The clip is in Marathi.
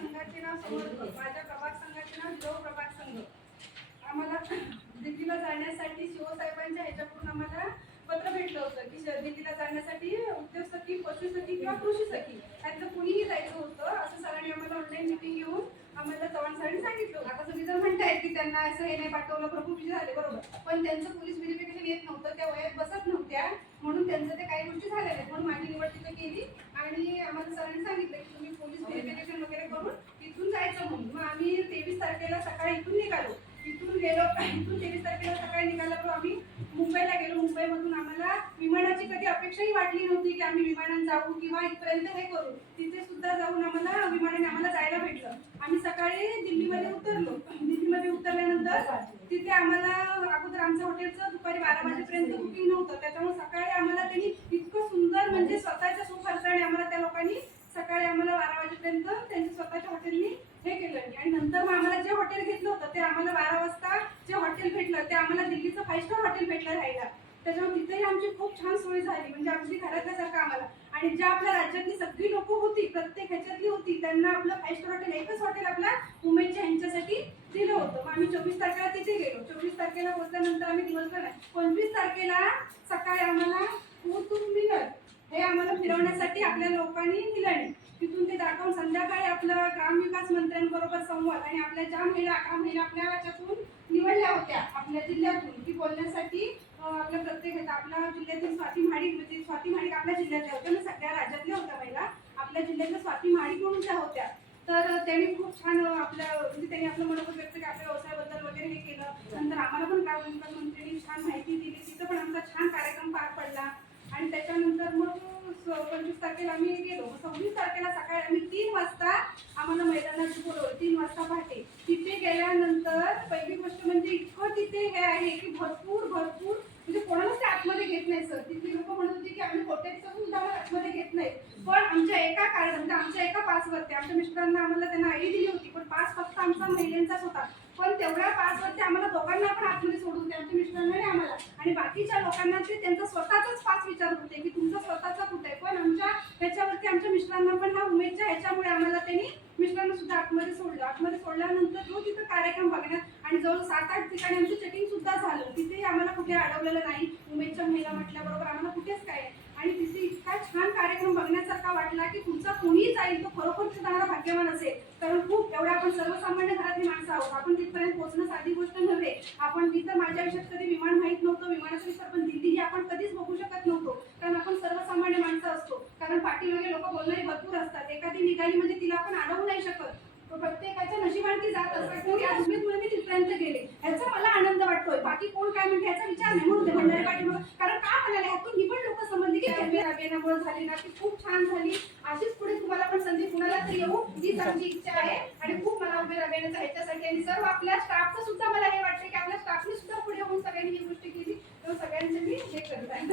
संघाचे नाव समर्थ माझ्या प्रभाग संघाचे नाव विरोध प्रभाग संघ. आम्हाला दिल्लीला जाण्यासाठी शिवसाहेबांच्या ह्याच्याकडून आम्हाला पत्र भेटलं होतं की दिल्लीला जाण्यासाठी उद्योग सखी पशु सखी किंवा कृषी सखी त्यातलं कुणीही जायचं होतं असं सरांनी आम्हाला ऑनलाईन मिटिंग घेऊन आम्हाला चव्हाण सरांनी सांगितलं होतं. आता तुम्ही जर म्हणतायत की त्यांना असं हे नाही पाठवलं प्रभूजी झाले बरोबर. पण त्यांचं पोलीस व्हेरिफिकेशन येत नव्हतं त्या वयात बसत नव्हत्या. म्हणून त्यांचं ते काही गोष्टी झाल्या नाहीत. म्हणून माझी निवड तिथं केली आणि आम्हाला सरांनी सांगितलं की तुम्ही पोलीस व्हेरिफिकेशन वगैरे करून तिथून जायचं म्हणून मग आम्ही तेवीस तारखेला सकाळी इथून निघालो. इथून गेलो इथून तेवीस तारखेला सकाळी निघालो आम्ही मुंबईला गेलो. मुंबईमधून आम्हाला विमानाची कधी अपेक्षाही वाटली नव्हती की आम्ही विमानात जाऊ किंवा इथपर्यंत हे करू. तिथे सुद्धा जाऊन आम्हाला विमानाने आम्हाला जायला भेटलं. आम्ही सकाळी दिल्लीमध्ये उतरलो. दिल्लीमध्ये उतरल्यानंतर तिथे आम्हाला अगोदर आमच्या हॉटेलचं दुपारी बारा वाजेपर्यंत बुकिंग नव्हतं. त्याच्यामुळे सकाळी आम्हाला त्यांनी इतकं सुंदर म्हणजे स्वतःच्या सुखर्चाने आम्हाला त्या लोकांनी सकाळी आम्हाला बारा वाजेपर्यंत त्यांच्या स्वतःच्या हॉटेलनी हे केलं आणि नंतर मग आम्हाला जे हॉटेल घेतलं ते आम्हाला बारा वाजता जे हॉटेल भेटलं ते आम्हाला दिल्लीचं फाईव्ह स्टार हॉटेल भेटलं राहायला. त्याच्यामुळे तिथेही आमची खूप छान सोय झाली म्हणजे आमची घरातल्यासारखं आम्हाला. आणि ज्या आपल्या राज्यातली सगळी लोक होती प्रत्येक ह्याच्यातली होती त्यांना आपलं फाईव्ह स्टार हॉटेल एकच हॉटेल आपल्या उमेदच्या ह्यांच्यासाठी दिलं होतं. मग आम्ही चोवीस तारखेला तिथे गेलो. चोवीस तारखेला पोहोचल्यानंतर आम्ही दिवसभर पंचवीस तारखेला सकाळी आम्हाला कुतुंबिनर हे आम्हाला फिरवण्यासाठी आपल्या लोकांनी दिलं आपण संध्याकाळी आपलं ग्रामविकास मंत्र्यांबरोबर संवाद आणि आपल्या ज्या महिला अकरा महिला आपल्या याच्यातून निवडल्या होत्या आपल्या जिल्ह्यातून ती बोलण्यासाठी आपल्या प्रत्येक आपल्या जिल्ह्यातील स्वाती म्हाडिक म्हणजे स्वाती महाडिक आपल्या जिल्ह्यातल्या होत्या ना सगळ्या राज्यातल्या होत्या महिला. आपल्या जिल्ह्यातल्या स्वाती महाडिक म्हणून त्या होत्या. तर त्यांनी खूप छान आपल्या म्हणजे त्यांनी आपलं मनोगत व्यक्त केलं आपल्या व्यवसायाबद्दल वगैरे हे केलं. नंतर आम्हाला पण ग्रामविकास मंत्री छान माहिती दिली तिथं पण आमचा छान कार्यक्रम पार पडला आणि त्याच्यानंतर मग स- पंचवीस तारखेला आम्ही गेलो. सव्वीस तारखेला सकाळी आम्ही तीन वाजता आम्हाला मैदानात बोलवलं. तीन वाजता पहाटे. तिथे गेल्यानंतर पहिली गोष्ट म्हणजे इतकं तिथे हे आहे की भरपूर भरपूर म्हणजे कोणालाच ते आतमध्ये घेत नाही सर तिथली लोक म्हणत होती की आम्ही कोटेक्सर सुद्धा आम्हाला आतमध्ये घेत नाही. पण आमच्या एका कारण म्हणजे आमच्या एका पासवरती आमच्या मिस्टरांना आम्हाला त्यांना आई दिली होती. पण पास फक्त आमचा महिलांचाच होता. पण तेवढ्या पासवरती आम्हाला दोघांना पण आतमध्ये सोडून होते आमच्या मिस्टरांना आणि आम्हाला. आणि बाकीच्या लोकांना ते त्यांचा स्वतःचाच पास विचारत होते की तुमचा स्वतःचा कुठे आहे पण आमच्या ह्याच्यावरती आमच्या मिस्टरांना पण त्याच्यामुळे आम्हाला त्यांनी मिस्टरांना सुद्धा आतमध्ये सोडलं. आतमध्ये सोडल्यानंतर तो तिथं कार्यक्रम बघण्यात आणि जवळ सात आठ ठिकाणी आमचं चेकिंग सुद्धा झालं. तिथे आम्हाला कुठे अडवलेलं नाही. उमेदच्या महिला म्हटल्याबरोबर आम्हाला कुठेच काय आहे. आणि तिथे इतका छान कार्यक्रम बघण्यासारखा वाटला की तुमचा कोणीही जाईल तो खरोखर आम्हाला भाग्यवान असेल. कारण खूप एवढ्या आपण सर्वसामान्य घरातली माणसं आहोत. आपण तिथपर्यंत पोहोचणं साधी गोष्ट नव्हे. आपण तिथं माझ्या आयुष्यात कधी विमान माहीत नव्हतं विमानाचं विचार पण दिल्ली ही आपण कधीच बघू शकत नव्हतो कारण आपण सर्वसामान्य माणसं असतो कारण पाठीमागे लोक बोलणारी भरपूर असतात एखादी निघाली म्हणजे तिला आपण अडवू नाही शकत तो प्रत्येकाच्या नशिबाने ती जात असतात कोणी अजूनमुळे मी तिथपर्यंत गेले. ह्याचा मला आनंद वाटतोय. बाकी कोण काय म्हणते याचा विचार नाही. म्हणून ते भंडारी कारण का म्हणाले? ह्यातून ही पण लोक समजली की त्यांनी राबेनामुळे झाली ना ती खूप छान झाली. अशीच पुढे तुम्हाला पण संधी कुणाला तरी येऊ. हीच आमची इच्छा आहे. आणि खूप मला उभे राबेण्याचं ह्याच्यासाठी. आणि सर्व आपल्या स्टाफचं सुद्धा मला हे वाटतं की आपल्या स्टाफने सुद्धा पुढे होऊन सगळ्यांनी ही गोष्ट केली. तेव्हा सगळ्यांचं मी हे करत. आहे